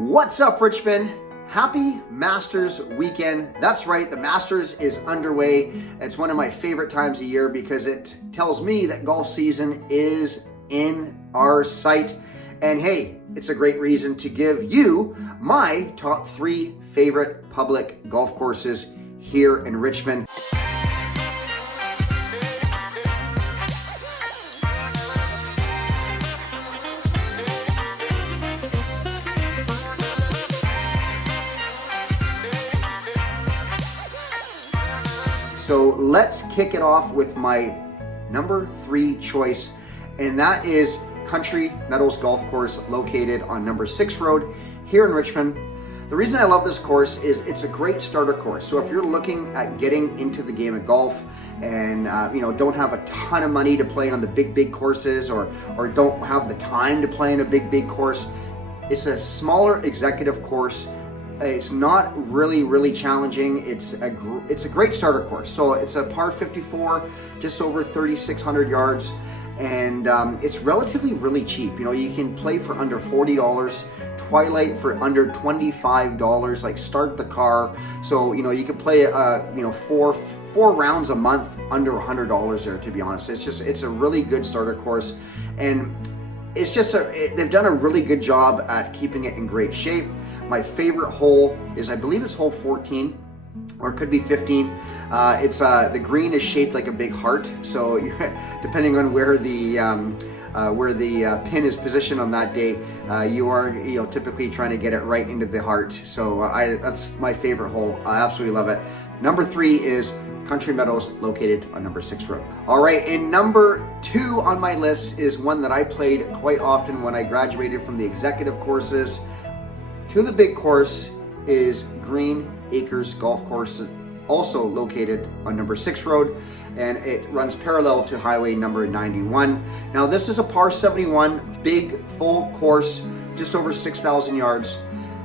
What's up, Richmond? Happy Masters weekend. That's right, the Masters is underway. It's one of my favorite times of year because it tells me that golf season is in our sight. And hey, it's a great reason to give you my top 3 favorite public golf courses here in Richmond. So let's kick it off with my number 3 choice, and that is Country Meadows Golf Course located on number 6 Road here in Richmond. The reason I love this course is it's a great starter course. So if you're looking at getting into the game of golf and don't have a ton of money to play on the big courses or don't have the time to play in a big course, it's a smaller executive course. It's not really challenging. It's a great starter course. So it's a par 54, just over 3,600 yards, and it's relatively really cheap. You can play for under $40, Twilight for under $25, like Start the Car. So you can play four rounds a month under $100 there. To be honest, it's a really good starter course, and it's just they've done a really good job at keeping it in great shape. My favorite hole is, I believe it's hole 14, or it could be 15. The green is shaped like a big heart, so depending on where the pin is positioned on that day, you are typically trying to get it right into the heart. So that's my favorite hole. I absolutely love it. Number 3 is Country Meadows, located on number 6 Road. All right, and number 2 on my list is one that I played quite often when I graduated from the executive courses to the big course, is Green Acres Golf Course, also located on number 6 Road, and it runs parallel to highway number 91. Now this is a par 71, big full course, just over 6,000 yards.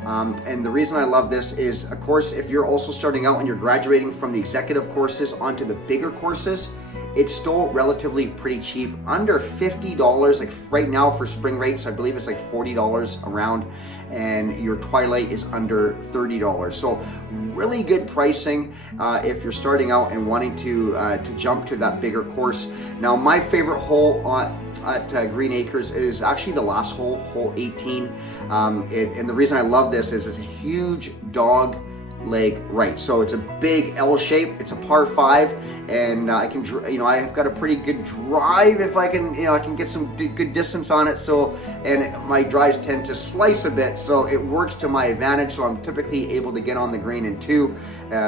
And the reason I love this is, of course, if you're also starting out and you're graduating from the executive courses onto the bigger courses, it's still relatively pretty cheap, under $50. Like right now for spring rates, I believe it's like $40 around, and your Twilight is under $30. So really good pricing if you're starting out and wanting to jump to that bigger course. Now my favorite hole at Green Acres is actually the last hole, hole 18. And the reason I love this is it's a huge dog leg right. So it's a big L shape. It's a par 5, and I have got a pretty good drive if I can get some good distance on it. So, and my drives tend to slice a bit, so it works to my advantage. So I'm typically able to get on the green in 2,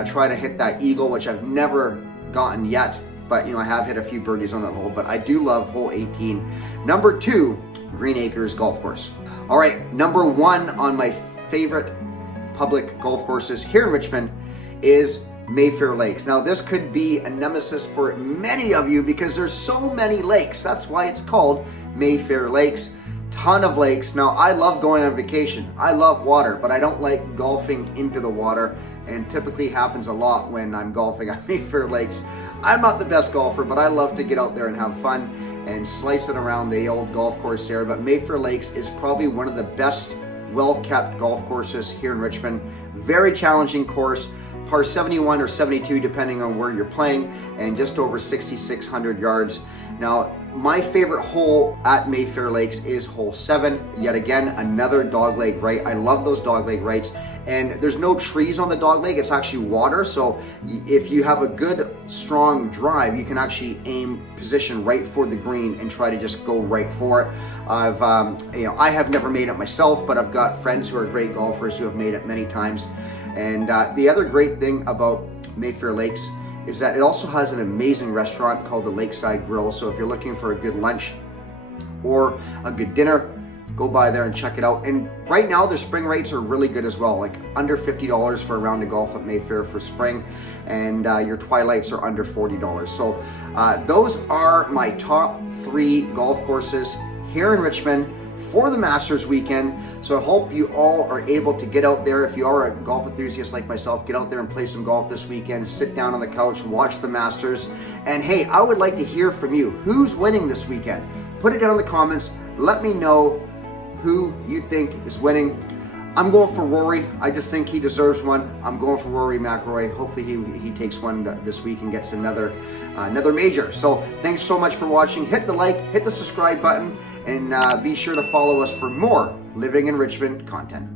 try to hit that eagle, which I've never gotten yet. But I have hit a few birdies on that hole. But I do love hole 18. Number 2, Green Acres Golf Course. All right, number 1 on my favorite public golf courses here in Richmond is Mayfair Lakes. Now this could be a nemesis for many of you because there's so many lakes. That's why it's called Mayfair Lakes. Ton of lakes. Now I love going on vacation. I love water, but I don't like golfing into the water, and typically happens a lot when I'm golfing at Mayfair Lakes. I'm not the best golfer, but I love to get out there and have fun and slice it around the old golf course there. But Mayfair Lakes is probably one of the best well-kept golf courses here in Richmond. Very challenging course, par 71 or 72 depending on where you're playing, and just over 6,600 yards. Now my favorite hole at Mayfair Lakes is hole 7. Yet again, another dogleg right. I love those dogleg rights, and there's no trees on the dogleg. It's actually water, so if you have a good strong drive, you can actually aim position right for the green and try to just go right for it. I have never made it myself, but I've got friends who are great golfers who have made it many times. And the other great thing about Mayfair Lakes is that it also has an amazing restaurant called the Lakeside Grill. So if you're looking for a good lunch or a good dinner, go by there and check it out. And right now their spring rates are really good as well, like under $50 for a round of golf at Mayfair for spring, and your Twilights are under $40. So those are my top 3 golf courses here in Richmond for the Masters weekend. So I hope you all are able to get out there. If you are a golf enthusiast like myself, get out there and play some golf this weekend. Sit down on the couch, watch the Masters. And hey, I would like to hear from you. Who's winning this weekend? Put it down in the comments. Let me know who you think is winning. I'm going for Rory. I just think he deserves one. I'm going for Rory McIlroy. Hopefully he takes one this week and gets another major. So thanks so much for watching. Hit the like, hit the subscribe button, and be sure to follow us for more Living in Richmond content.